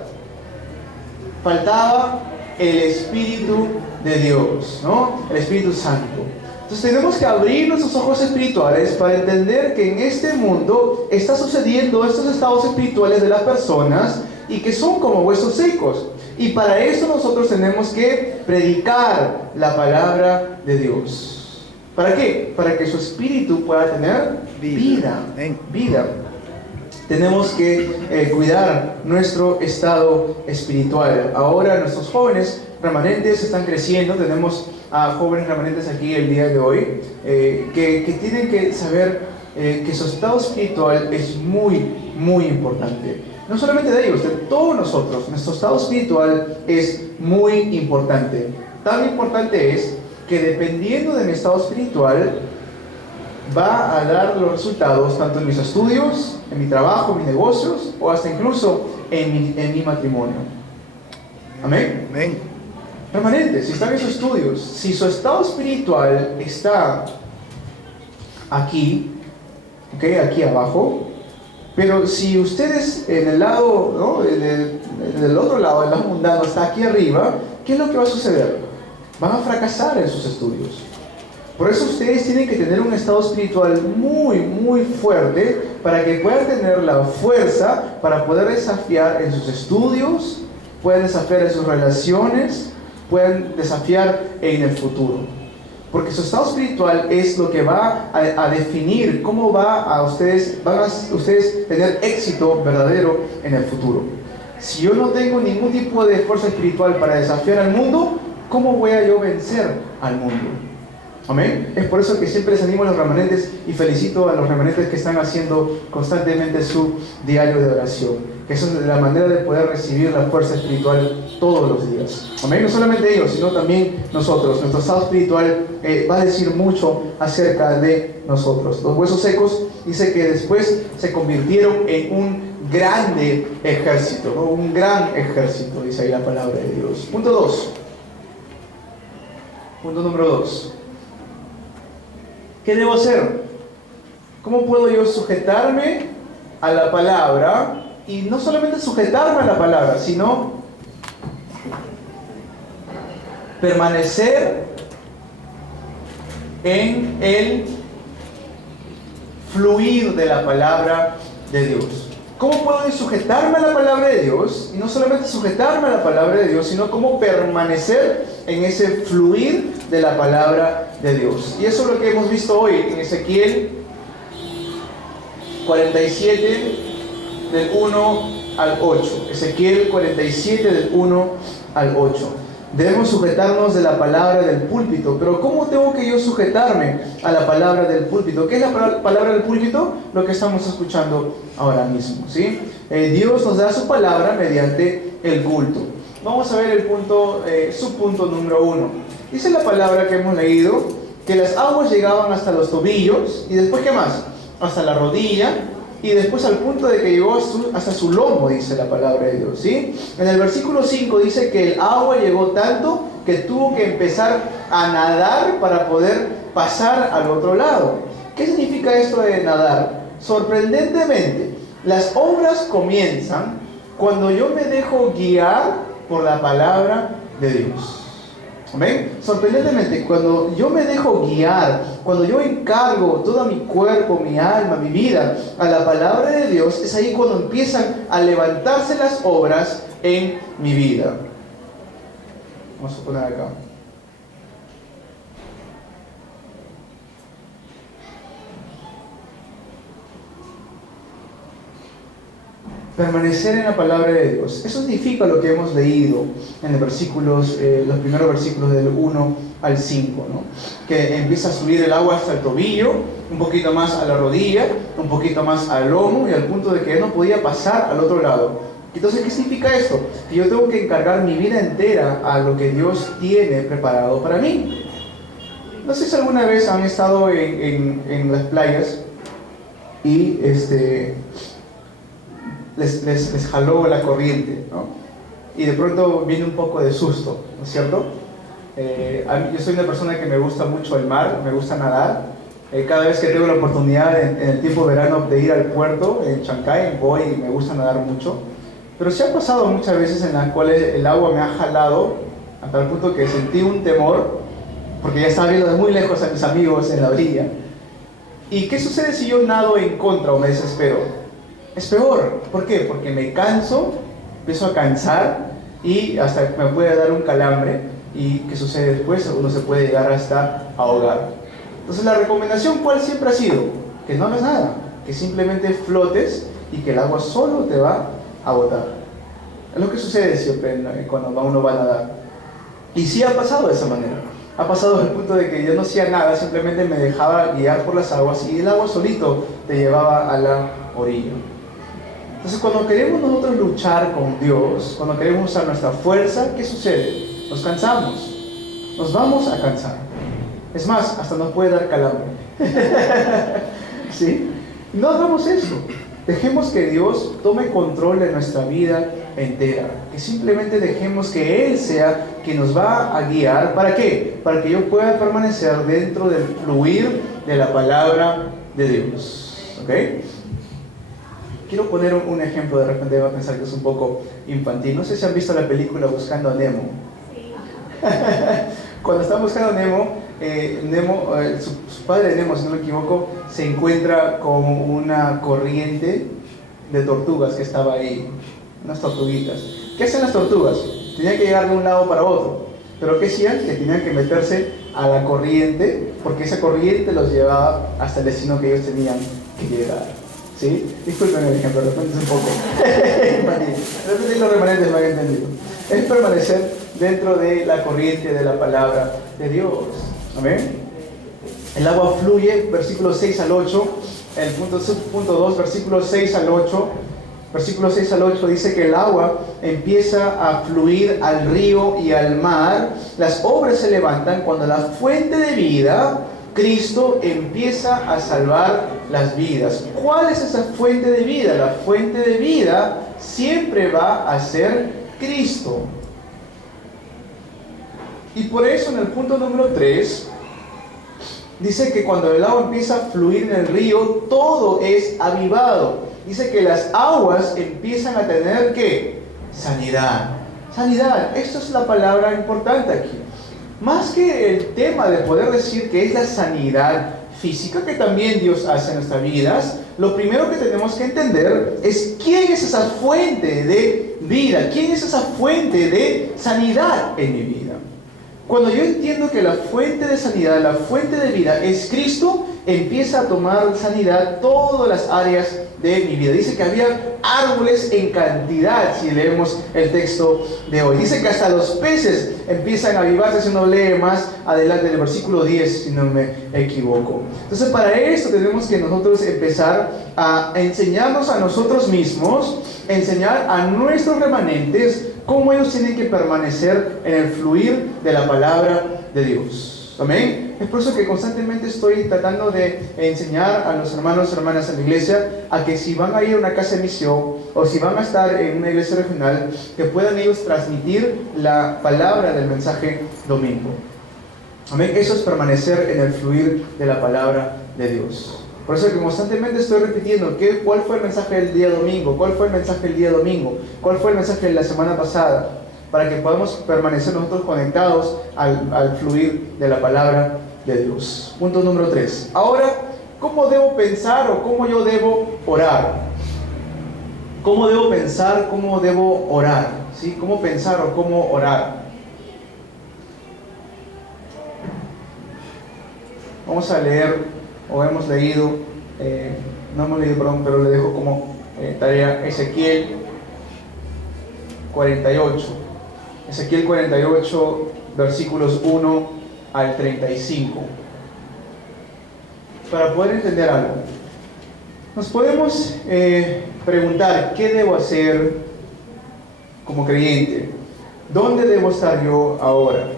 Faltaba el Espíritu de Dios, ¿no? El Espíritu Santo. Entonces tenemos que abrir nuestros ojos espirituales para entender que en este mundo está sucediendo estos estados espirituales de las personas y que son como huesos secos. Y para eso nosotros tenemos que predicar la palabra de Dios. ¿Para qué? Para que su espíritu pueda tener vida. Tenemos que cuidar nuestro estado espiritual. Ahora nuestros jóvenes remanentes están creciendo. Tenemos a jóvenes remanentes aquí el día de hoy que tienen que saber que su estado espiritual es muy, muy importante. No solamente de ellos, de todos nosotros. Nuestro estado espiritual es muy importante. Tan importante es que dependiendo de mi estado espiritual va a dar los resultados tanto en mis estudios, en mi trabajo, en mis negocios o hasta incluso en mi matrimonio. Amén. Amén. Remanentes, si están en sus estudios, si su estado espiritual está aquí, aquí abajo, pero si ustedes en el lado, ¿no? en el otro lado, el lado mundano está aquí arriba, ¿qué es lo que va a suceder? Van a fracasar en sus estudios. Por eso ustedes tienen que tener un estado espiritual muy, muy fuerte para que puedan tener la fuerza para poder desafiar en sus estudios, puedan desafiar en sus relaciones, pueden desafiar en el futuro. Porque su estado espiritual es lo que va a definir cómo van a ustedes tener éxito verdadero en el futuro. Si yo no tengo ningún tipo de fuerza espiritual para desafiar al mundo, ¿cómo voy a yo vencer al mundo? Amén. Es por eso que siempre les animo a los remanentes y felicito a los remanentes que están haciendo constantemente su diario de oración. Que esa es la manera de poder recibir la fuerza espiritual todos los días. Amén. No solamente ellos, sino también nosotros. Nuestro estado espiritual va a decir mucho acerca de nosotros. Los huesos secos dice que después se convirtieron en un grande ejército, ¿no? Un gran ejército, dice ahí la palabra de Dios. Punto 2. Punto número 2. ¿Qué debo hacer? ¿Cómo puedo yo sujetarme a la palabra? Y no solamente sujetarme a la palabra, sino permanecer en el fluir de la palabra de Dios. ¿Cómo puedo yo sujetarme a la palabra de Dios? Y no solamente sujetarme a la palabra de Dios, sino cómo permanecer en ese fluir de la palabra de Dios. Y eso es lo que hemos visto hoy en Ezequiel 47 del 1 al 8. Ezequiel 47 del 1 al 8. Debemos sujetarnos de la palabra del púlpito. Pero ¿cómo tengo que yo sujetarme a la palabra del púlpito? ¿Qué es la palabra del púlpito? Lo que estamos escuchando ahora mismo, ¿sí? Dios nos da su palabra mediante el culto. Vamos a ver el punto, subpunto número 1. Dice la palabra que hemos leído que las aguas llegaban hasta los tobillos y después ¿qué más? Hasta la rodilla y después al punto de que llegó hasta su lomo, dice la palabra de Dios, ¿sí? En el versículo 5 dice que el agua llegó tanto que tuvo que empezar a nadar para poder pasar al otro lado. ¿Qué significa esto de nadar? Sorprendentemente, las obras comienzan cuando yo me dejo guiar por la palabra de Dios. ¿Amén? Sorprendentemente, cuando yo me dejo guiar, cuando yo encargo todo mi cuerpo, mi alma, mi vida a la palabra de Dios, es ahí cuando empiezan a levantarse las obras en mi vida. Vamos a poner acá. Permanecer en la palabra de Dios. Eso significa lo que hemos leído en los primeros versículos del 1 al 5, ¿no? Que empieza a subir el agua hasta el tobillo, un poquito más a la rodilla, un poquito más al lomo, y al punto de que ya no podía pasar al otro lado. Entonces, ¿qué significa esto? Que yo tengo que encargar mi vida entera a lo que Dios tiene preparado para mí. No sé si alguna vez han estado en las playas y les jaló la corriente, ¿no? Y de pronto viene un poco de susto, ¿no es cierto? Yo soy una persona que me gusta mucho el mar, me gusta nadar. Cada vez que tengo la oportunidad en el tiempo de verano de ir al puerto, en Chancay, voy y me gusta nadar mucho. Pero sí ha pasado muchas veces en las cuales el agua me ha jalado a tal punto que sentí un temor, porque ya estaba viendo de muy lejos a mis amigos en la orilla. ¿Y qué sucede si yo nado en contra o me desespero? Es peor. ¿Por qué? Porque me canso, empiezo a cansar y hasta me puede dar un calambre. ¿Y qué sucede después? Uno se puede llegar hasta ahogar. Entonces la recomendación, ¿cuál siempre ha sido? Que no hagas nada, que simplemente flotes y que el agua solo te va a botar. Es lo que sucede siempre cuando uno va a nadar. Y sí ha pasado de esa manera. Ha pasado desde el punto de que yo no hacía nada, simplemente me dejaba guiar por las aguas y el agua solito te llevaba a la orilla. Entonces, cuando queremos nosotros luchar con Dios, cuando queremos usar nuestra fuerza, ¿qué sucede? Nos cansamos, nos vamos a cansar. Es más, hasta nos puede dar calambre. ¿Sí? No hagamos eso. Dejemos que Dios tome control de nuestra vida entera. Que simplemente dejemos que Él sea quien nos va a guiar. ¿Para qué? Para que yo pueda permanecer dentro del fluir de la palabra de Dios. ¿Ok? Quiero poner un ejemplo, de repente va a pensar que es un poco infantil. No sé si han visto la película Buscando a Nemo. Sí. Cuando están buscando a Nemo, su padre de Nemo, si no me equivoco, se encuentra con una corriente de tortugas que estaba ahí, unas tortuguitas. ¿Qué hacen las tortugas? Tenían que llegar de un lado para otro, pero ¿qué hacían? Que tenían que meterse a la corriente, porque esa corriente los llevaba hasta el destino que ellos tenían que llegar. ¿Sí? Disculpen el ejemplo, de repente es un poco de repente los remanentes me han entendido. Es permanecer dentro de la corriente de la palabra de Dios. Amén. El agua fluye, versículos 6 al 8. El punto 2, versículos 6 al 8. Versículos 6 al 8 dice que el agua empieza a fluir al río y al mar. Las obras se levantan cuando la fuente de vida, Cristo, empieza a salvar las vidas. ¿Cuál es esa fuente de vida? La fuente de vida siempre va a ser Cristo. Y por eso en el punto número 3 dice que cuando el agua empieza a fluir en el río, todo es avivado. Dice que las aguas empiezan a tener ¿qué? Sanidad. Sanidad, esto es la palabra importante aquí. Más que el tema de poder decir que es la sanidad física que también Dios hace en nuestras vidas, lo primero que tenemos que entender es quién es esa fuente de vida, quién es esa fuente de sanidad en mi vida. Cuando yo entiendo que la fuente de sanidad, la fuente de vida es Cristo, empieza a tomar sanidad todas las áreas de mi vida. Dice que había árboles en cantidad, si leemos el texto de hoy. Dice que hasta los peces empiezan a avivarse, si uno lee más adelante del versículo 10, si no me equivoco. Entonces, para esto tenemos que nosotros empezar a enseñarnos a nosotros mismos, enseñar a nuestros remanentes cómo ellos tienen que permanecer en el fluir de la palabra de Dios. Amén. Es por eso que constantemente estoy tratando de enseñar a los hermanos y hermanas en la iglesia a que si van a ir a una casa de misión o si van a estar en una iglesia regional, que puedan ellos transmitir la palabra del mensaje domingo. Amén. Eso es permanecer en el fluir de la palabra de Dios. Por eso que constantemente estoy repitiendo cuál fue el mensaje del día domingo, cuál fue el mensaje del día domingo, cuál fue el mensaje de la semana pasada, para que podamos permanecer nosotros conectados al fluir de la palabra de Dios. Punto número 3. Ahora, ¿cómo debo pensar o cómo yo debo orar? ¿Cómo debo pensar, cómo debo orar? ¿Sí? ¿Cómo pensar o cómo orar? Vamos a leer, o hemos leído, no hemos leído, perdón, pero le dejo como tarea Ezequiel 48. Ezequiel 48, versículos 1 al 35. Para poder entender algo, nos podemos preguntar, ¿qué debo hacer como creyente? ¿Dónde debo estar yo ahora?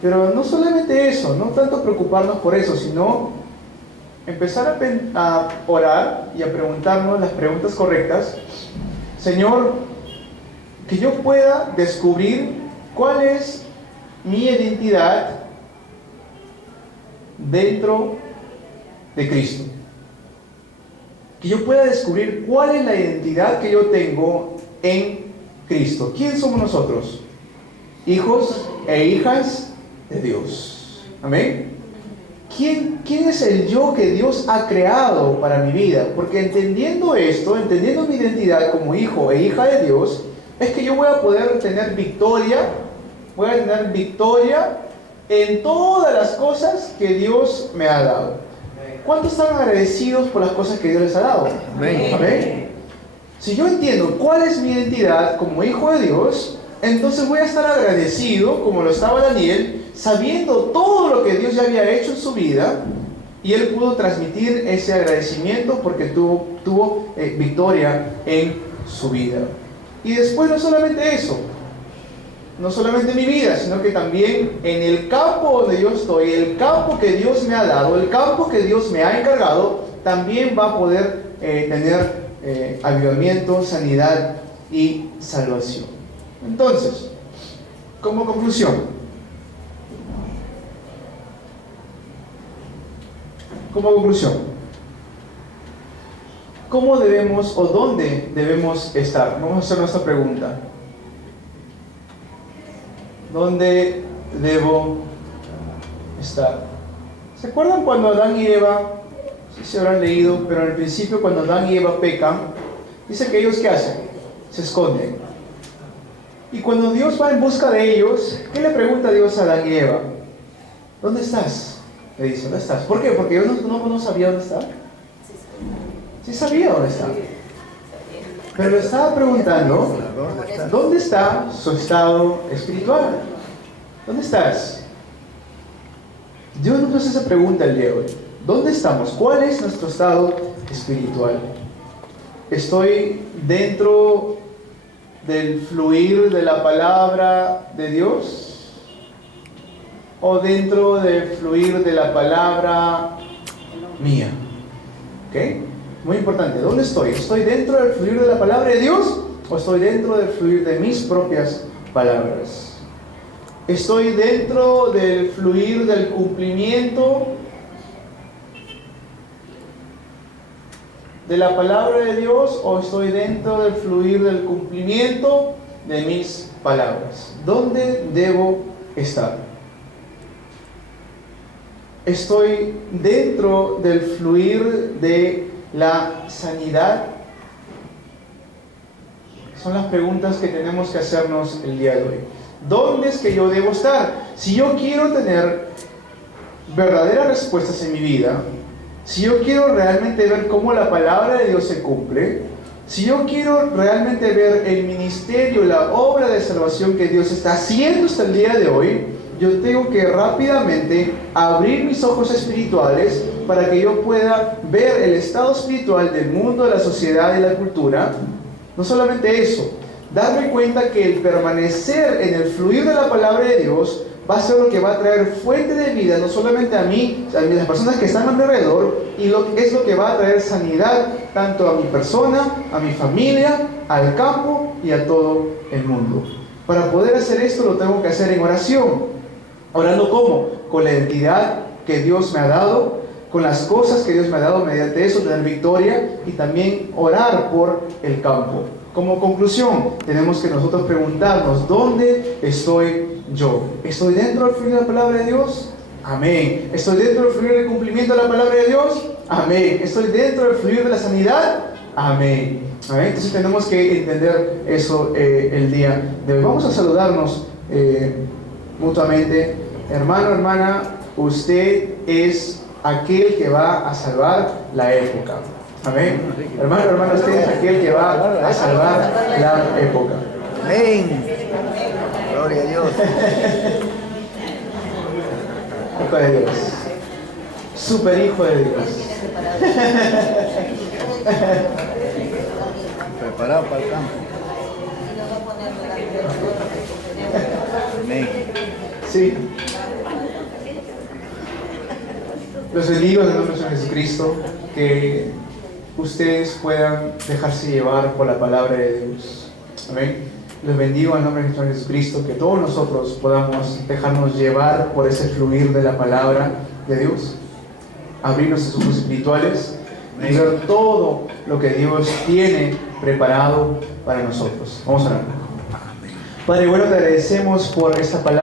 Pero no solamente eso, no tanto preocuparnos por eso, sino empezar a orar y a preguntarnos las preguntas correctas. Señor, que yo pueda descubrir cuál es mi identidad dentro de Cristo. Que yo pueda descubrir cuál es la identidad que yo tengo en Cristo. ¿Quién somos nosotros? Hijos e hijas de Dios. Amén. ¿Quién es el yo que Dios ha creado para mi vida? Porque entendiendo esto, entendiendo mi identidad como hijo e hija de Dios, es que yo voy a poder tener victoria, en todas las cosas que Dios me ha dado. ¿Cuántos están agradecidos por las cosas que Dios les ha dado? Amén. Amén. Si yo entiendo cuál es mi identidad como hijo de Dios, entonces voy a estar agradecido, como lo estaba Daniel, sabiendo todo lo que Dios ya había hecho en su vida, y él pudo transmitir ese agradecimiento porque tuvo victoria en su vida. Y después no solamente eso, no solamente mi vida, sino que también en el campo donde yo estoy, el campo que Dios me ha dado, el campo que Dios me ha encargado, también va a poder tener avivamiento, sanidad y salvación. Entonces, como conclusión, ¿cómo debemos o dónde debemos estar? Vamos a hacer nuestra pregunta. ¿Dónde debo estar? ¿Se acuerdan cuando Adán y Eva, sí se habrán leído, pero al principio cuando Adán y Eva pecan, dice que ellos ¿qué hacen? Se esconden. Y cuando Dios va en busca de ellos, ¿qué le pregunta Dios a Adán y Eva? ¿Dónde estás? Le dice, ¿dónde estás? ¿Por qué? Porque yo no sabía dónde estaba. Sí sabía dónde estaba. Pero le estaba preguntando, ¿dónde está su estado espiritual? ¿Dónde estás? Dios nos hace esa pregunta el día de hoy. ¿Dónde estamos? ¿Cuál es nuestro estado espiritual? ¿Estoy dentro del fluir de la palabra de Dios? ¿O dentro del fluir de la palabra mía? ¿Ok? Muy importante, ¿dónde estoy? ¿Estoy dentro del fluir de la palabra de Dios o estoy dentro del fluir de mis propias palabras? ¿Estoy dentro del fluir del cumplimiento de la palabra de Dios o estoy dentro del fluir del cumplimiento de mis palabras? ¿Dónde debo estar? ¿Estoy dentro del fluir de la sanidad? Son las preguntas que tenemos que hacernos el día de hoy. ¿Dónde es que yo debo estar? Si yo quiero tener verdaderas respuestas en mi vida, si yo quiero realmente ver cómo la palabra de Dios se cumple, si yo quiero realmente ver el ministerio, la obra de salvación que Dios está haciendo hasta el día de hoy, yo tengo que rápidamente abrir mis ojos espirituales para que yo pueda ver el estado espiritual del mundo, de la sociedad y la cultura. No solamente eso, darme cuenta que el permanecer en el fluir de la palabra de Dios va a ser lo que va a traer fuente de vida, no solamente a mí, a las personas que están a mi alrededor, y es lo que va a traer sanidad tanto a mi persona, a mi familia, al campo y a todo el mundo. Para poder hacer esto lo tengo que hacer en oración. ¿Orando cómo? Con la identidad que Dios me ha dado, con las cosas que Dios me ha dado, mediante eso tener victoria, y también orar por el campo. Como conclusión, tenemos que nosotros preguntarnos, ¿dónde estoy yo? ¿Estoy dentro del fluir de la palabra de Dios? Amén. ¿Estoy dentro del fluir del cumplimiento de la palabra de Dios? Amén. ¿Estoy dentro del fluir de la sanidad? Amén. Amén. Entonces tenemos que entender eso el día de hoy. Vamos a saludarnos mutuamente. Hermano, hermana, usted es aquel que va a salvar la época. Amén. Hermano, hermana, usted es aquel que va a salvar la época. Amén. Gloria a Dios. Hijo de Dios. Super hijo de Dios. Preparado para el campo. Amén. Sí. Los bendigo en el nombre de Jesucristo, que ustedes puedan dejarse llevar por la palabra de Dios. Amén. Les bendigo en el nombre de Jesucristo, que todos nosotros podamos dejarnos llevar por ese fluir de la palabra de Dios, abrir nuestros ojos espirituales y ver todo lo que Dios tiene preparado para nosotros. Vamos a orar. Padre bueno, te agradecemos por esta palabra.